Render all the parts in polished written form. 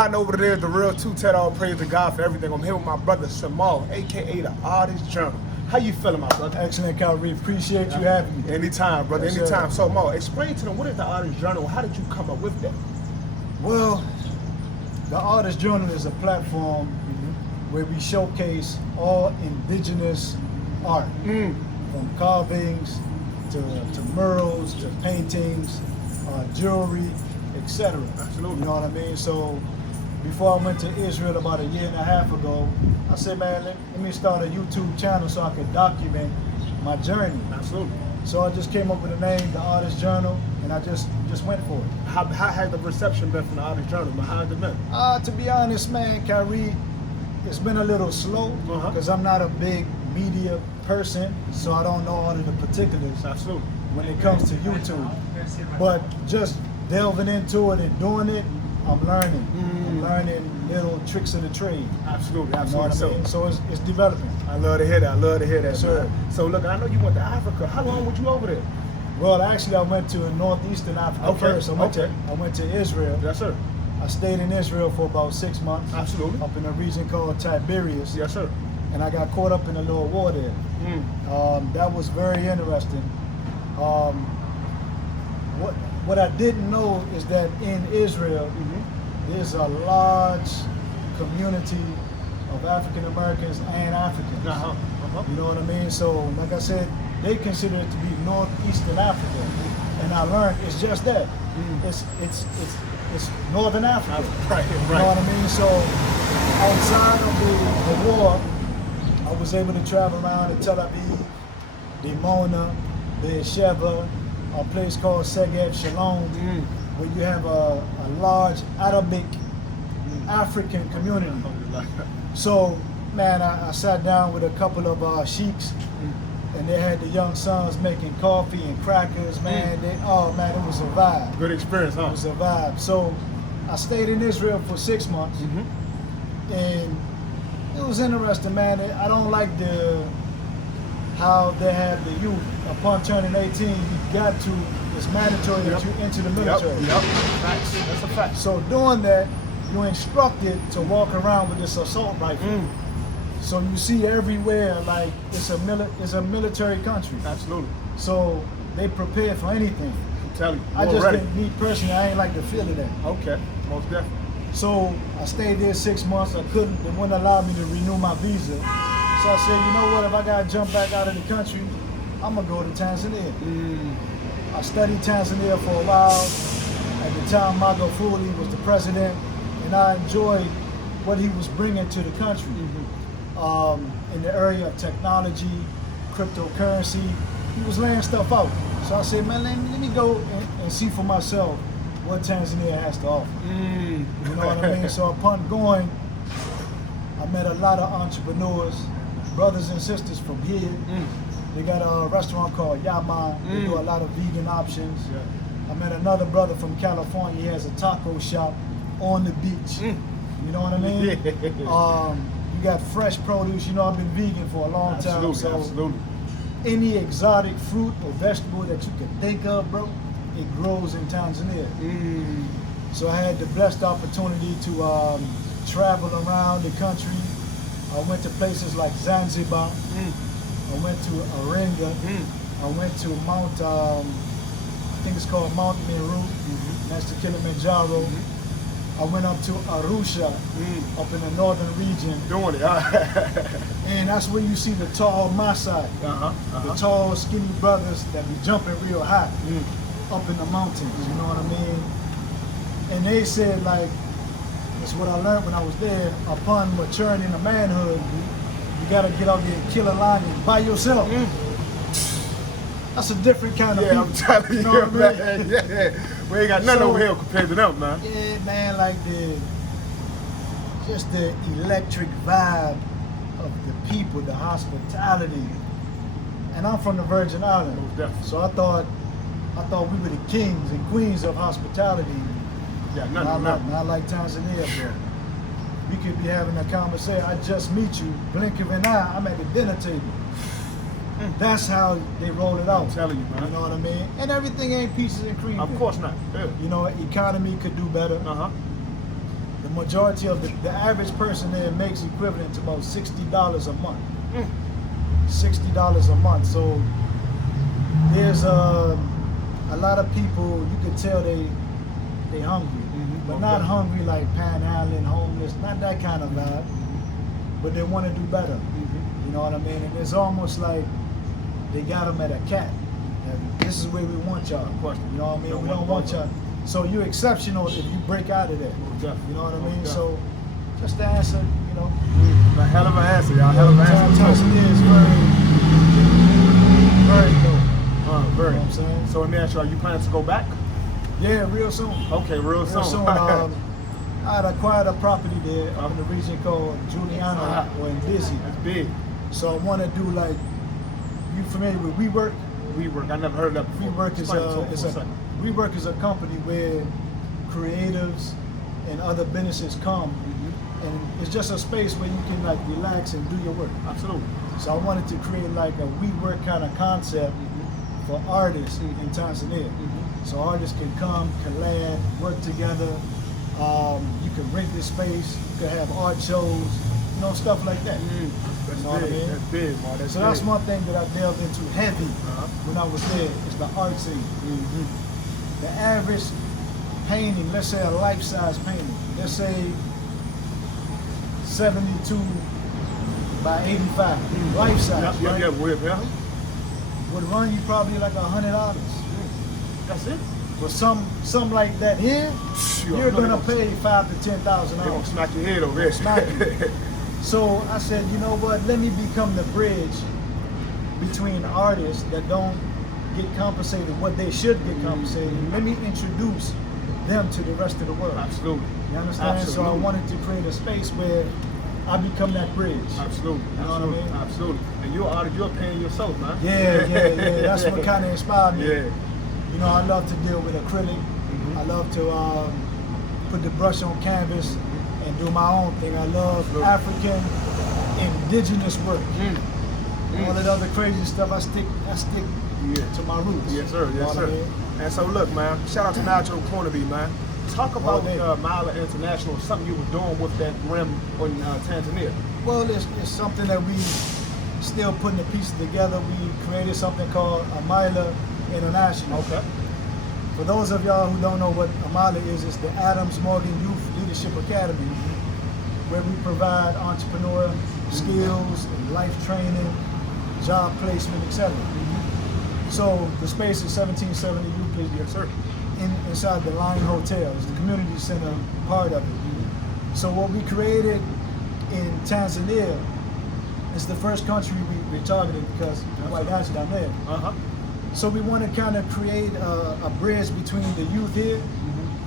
Over there, the real two-tet, all praise to God for everything. I'm here with my brother Samal, aka the Artist Journal. How you feeling, my brother? Excellent, Kyrie. Appreciate you having me. Anytime, brother. Yes, anytime. sir. So, Mo, explain to them, what is the Artist Journal? How did you come up with that? Well, the Artist Journal is a platform where we showcase all indigenous art, from carvings to murals to paintings, jewelry, etc. Absolutely. You know what I mean? So before I went to Israel about 1.5 years ago, I said, man, let me start a YouTube channel so I could document my journey. Absolutely. So I just came up with the name, The Artist Journal, and I just went for it. How has the reception been from the Artist Journal? How has it been? To be honest, man, Kyrie, it's been a little slow because I'm not a big media person, so I don't know all of the particulars. Absolutely. When it comes to YouTube. But just delving into it and doing it, I'm learning. I'm learning little tricks of the trade. Absolutely, You know what absolutely. I mean? So it's developing. I love to hear that. I love to hear that, Sir. man. So look, I know you went to Africa. How long were you over there? Well, actually, I went to northeastern Africa first. I went to Israel. Yes, sir. I stayed in Israel for about 6 months. Absolutely. Up in a region called Tiberias. Yes, sir. And I got caught up in a little war there. That was very interesting. What I didn't know is that in Israel, there's a large community of African Americans and Africans. You know what I mean? So, like I said, they consider it to be northeastern Africa, and I learned it's just that. It's northern Africa. Right. You know what I mean? So, outside of the war, I was able to travel around in Tel Aviv, Dimona, Beersheba, a place called Seged Shalom, where you have a large Arabic African community. So, man, I sat down with a couple of sheiks, and they had the young sons making coffee and crackers, man. It was a vibe. Good experience, huh? It was a vibe. So, I stayed in Israel for 6 months, and it was interesting, man. I don't like how they have the youth. Upon turning 18, it's mandatory that you enter the military. Facts. That's a fact. So doing that, you're instructed to walk around with this assault rifle. So you see everywhere, like it's a military country. Absolutely. So they prepare for anything. I'm telling you. I just didn't, me personally, I ain't like the feel of that. Okay, most definitely. So I stayed there 6 months. They wouldn't allow me to renew my visa. So I said, you know what, if I gotta jump back out of the country, I'm gonna go to Tanzania. I studied Tanzania for a while. At the time, Magufuli was the president, and I enjoyed what he was bringing to the country in the area of technology, cryptocurrency. He was laying stuff out. So I said, man, let me go and see for myself what Tanzania has to offer. You know what I mean? So upon going, I met a lot of entrepreneurs, brothers and sisters from here. They got a restaurant called Yaman. They do a lot of vegan options. I met another brother from California. He has a taco shop on the beach. You know what I mean? You got fresh produce. You know, I've been vegan for a long time. So absolutely. Any exotic fruit or vegetable that you can think of, bro, it grows in Tanzania. So I had the blessed opportunity to travel around the country. I went to places like Zanzibar. I went to Iringa. I went to Mount, I think it's called Mount Meru. That's the Kilimanjaro. I went up to Arusha, up in the northern region. Doing it. And that's where you see the tall Maasai, the tall, skinny brothers that be jumping real high up in the mountains, you know what I mean? And they said, like, that's what I learned when I was there, upon maturing into manhood, you gotta get out there and kill a lion by yourself. That's a different kind of people. I'm telling you, know what I man. Yeah. We ain't got nothing over here compared to them, man. Yeah, man, like just the electric vibe of the people, the hospitality. And I'm from the Virgin Islands, so I thought we were the kings and queens of hospitality. Yeah, not like Tanzania, bro. We could be having a conversation. I just meet you, blink of an eye, I'm at the dinner table. That's how they roll it out. I'm telling you, man. You know what I mean? And everything ain't pieces and cream. Of course not. Yeah. You know, economy could do better. The the majority of the average person there makes equivalent to about $60 a month. $60 a month. So there's a lot of people, you could tell they hungry, but not hungry like panhandling, homeless, not that kind of vibe, but they want to do better. You know what I mean? And it's almost like they got them at a cat. And this is where we want y'all. You know what I mean? We don't want y'all. So you're exceptional if you break out of that. You know what I mean? So just the answer, you know. A hell of an answer, y'all. Hell of an answer. Tanzania is very low. Very. You know what I'm saying? So let me ask you, are you planning to go back? Yeah, real soon. Okay, real soon. I had acquired a property there in the region called Juliana or in Busy. That's big. So I want to do like, you familiar with WeWork? WeWork, I never heard of that before. WeWork is a company where creatives and other businesses come, and it's just a space where you can like relax and do your work. Absolutely. So I wanted to create like a WeWork kind of concept for artists in Tanzania. So artists can come, collab, work together. You can rent this space. You can have art shows, you know, stuff like that. That's You know what I mean? That's big, man. That's one thing that I delved into heavy when I was there, is the art scene. The average painting, let's say a life-size painting, let's say 72 by 85, life-size, right? Would run you probably like $100. That's it? But some like that here, you're gonna pay $5,000 to $10,000. They're gonna smack your head over there. Smack you. So I said, you know what? Let me become the bridge between artists that don't get compensated what they should get compensated. Let me introduce them to the rest of the world. Absolutely. You understand? Absolutely. So I wanted to create a space where I become that bridge. Absolutely. You know what I mean? Absolutely. And you're an artist, you're paying yourself, man. Yeah. That's what kind of inspired me. Yeah. You know, I love to deal with acrylic. I love to put the brush on canvas and do my own thing. I love African indigenous work. All that other crazy stuff, I stick to my roots. Yes, sir. You know Yes, what I sir. mean? And so, look, man, shout out to Nacho Cornerby, man. Talk about Mila International, something you were doing with that rim in Tanzania. Well, it's something that we still putting the pieces together. We created something called Mila International. Okay. For those of y'all who don't know what Mila is, it's the Adams Morgan Youth Leadership Academy, where we provide entrepreneur skills, life training, job placement, etc. So the space is 1770 Euclid. Yes, sir. Inside the Line Hotel. It's the community center part of it. So what we created in Tanzania is the first country we targeted because white guys down there. So we want to kind of create a bridge between the youth here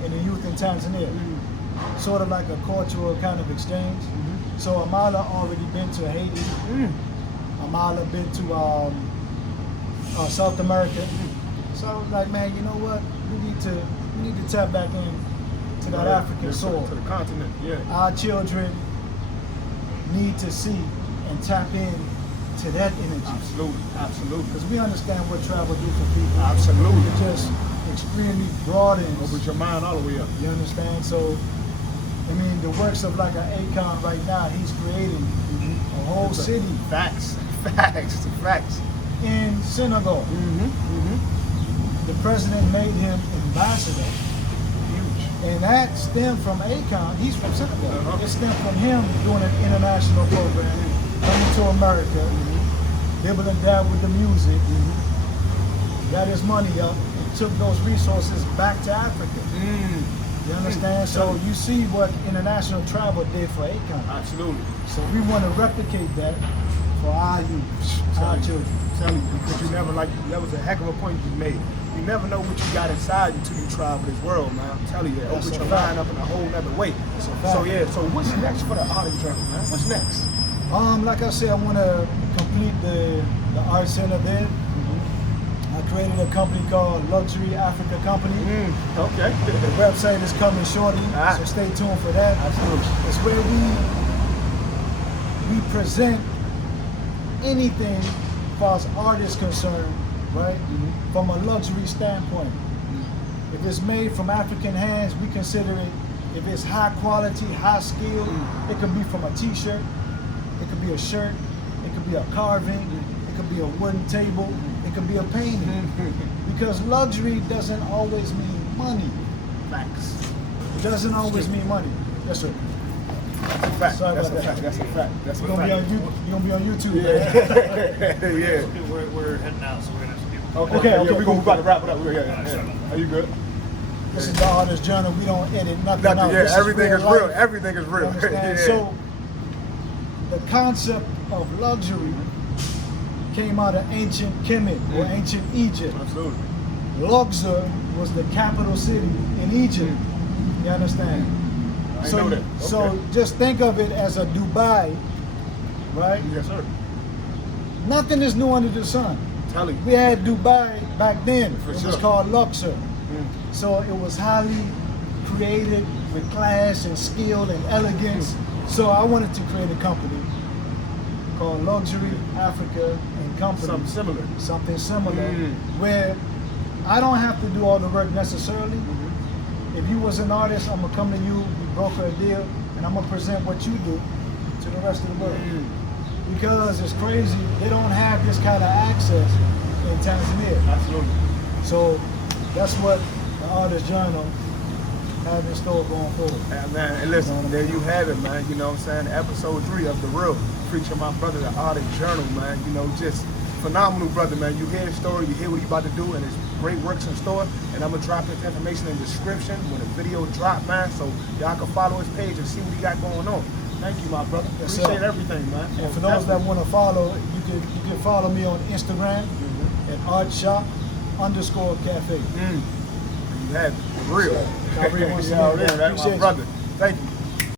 and the youth in Tanzania. Sort of like a cultural kind of exchange. So Amala already been to Haiti. Amala been to South America. So I was like, man, you know what? We need to tap back in to that African soul. To the continent, yeah. Our children need to see and tap in to that energy. Absolutely, absolutely. Because we understand what travel do for people. Absolutely. It just extremely broadens. Opens your mind all the way up. You understand? So, I mean, the works of like an Econ right now, he's creating a whole city. Facts. In Senegal. The president made him ambassador. Huge. And that stemmed from Econ. He's from Senegal. It stemmed from him doing an international program, coming to America, able to dab with the music, got his money up, and took those resources back to Africa. You understand? So you see what international travel did for Econ. Absolutely. So we want to replicate that for our youth, our children. Tell you, because you never that was a heck of a point you made. You never know what you got inside you till you travel this world, man. I'm telling you, it opens your mind up in a whole other way. So yeah, so what's next for the art journey, man? What's next? Like I said, I want to complete the art center there. I created a company called Luxury Africa Company. Okay. The website is coming shortly, so stay tuned for that. Absolutely. It's where we present anything as far as art is concerned, right? From a luxury standpoint. If it's made from African hands, we consider it If it's high quality, high skill, it could be from a t-shirt, it could be a shirt, it could be a carving, it could be a wooden table, it could be a painting. Because luxury doesn't always mean money. Facts. It doesn't always mean money. Yes, sir. That's a fact. Sorry That's a about fact. that. That's a fact. That's a You're gonna fact. be on YouTube. Yeah. Man. Yeah. We're heading out, so we're gonna have to keep. Okay, yeah, okay, we're cool. about to wrap it up. Yeah. Are you good? This is the Artist Journal. We don't edit nothing Nothing. out. Yeah. This Everything is life. real. Everything is You real. understand? Yeah. So the concept of luxury came out of ancient Kemet or ancient Egypt. Absolutely. Luxor was the capital city in Egypt. You understand? I know that. So Okay. just think of it as a Dubai, right? Yes, sir. Nothing is new under the sun. Tell you. We had Dubai back then. For It sure. was called Luxor. So it was highly created with class and skill and elegance. So I wanted to create a company called Luxury Africa and Company. Something similar. Something similar, where I don't have to do all the work necessarily. If you was an artist, I'm gonna come to you, we broker a deal, and I'm gonna present what you do to the rest of the world. Because it's crazy, they don't have this kind of access in Tanzania. Absolutely. So that's what the Artist Journal have in store going forward. Yeah, man, and listen, there you have it, man. You know what I'm saying? Episode 3 of The Real, featuring my brother, the Artist Journal, man. You know, just phenomenal brother, man. You hear his story, you hear what he about to do, and his great works in store. And I'm gonna drop his information in the description when the video drop, man. So y'all can follow his page and see what he got going on. Thank you, my brother. Yes, Appreciate sir. everything, man. And for those that want to follow, you can follow me on Instagram at artshop_cafe. You have it. Real. So, Kyrie, once You again, already, man, man. My appreciate you. brother. Thank you.